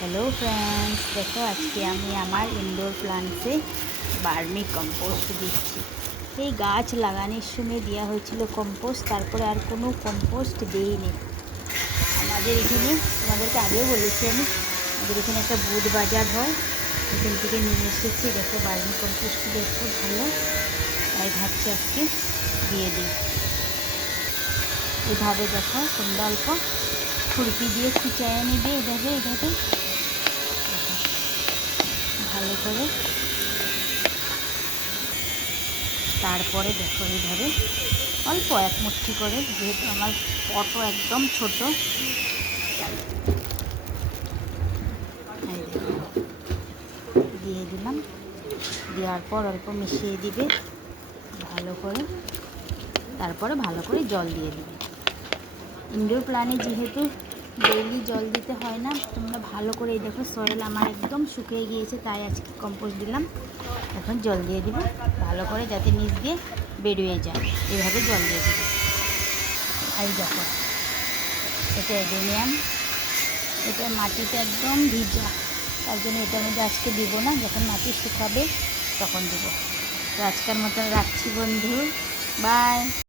Hello friends দেখো, আজকে আমি আমার ইনডোর প্লান্টসে বার্মি কম্পোস্ট দিচ্ছি। এই গাছ লাগানোর সময় দেওয়া হয়েছিল কম্পোস্ট তারপরে আর কোনো কম্পোস্ট দিইনি। আমাদের এখানে, তোমাদেরকে আগেও বলেছি আমি, আমাদের এখানে একটা বুধ বাজার হয়, এখান থেকে নিয়ে এসেছি। দেখো বার্মি কম্পোস্ট দেখো, ভালো। তাই ভাবছি আজকে দিয়ে দিই। এভাবে দেখো তোমরা অল্প খুরপি দিয়ে খিচায় নেবে এভাবে এভাবে। দেখো। ভালো করে। তারপরে দেখো এইভাবে অল্প এক মুঠি করে, যেহেতু আমার পটও একদম ছোট। দিয়ে দিলাম। দেওয়ার পর অল্প মিশিয়ে দিবে, ভালো করে। তারপরে ভালো করে জল দিয়ে দিবে। ইনডোর প্ল্যানে যেহেতু ডেইলি জল দিতে হয় না। তোমরা ভালো করে দেখো, সয়েল আমার একদম শুকিয়ে গিয়েছে, তাই আজকে কম্পোস্ট দিলাম। এখন জল দিয়ে দিব, ভালো করে যাতে নিচ দিয়ে বেরিয়ে যায়। এভাবে জল দিয়ে দিবে। এই দেখো, এটা এডেনিয়াম এটা মাটিটা একদম ভিজা। তার জন্য এটার মধ্যে আজকে দিব না, যখন মাটি শুকাবে তখন দেবো। তো আজকের মতন রাখছি বন্ধু। বাই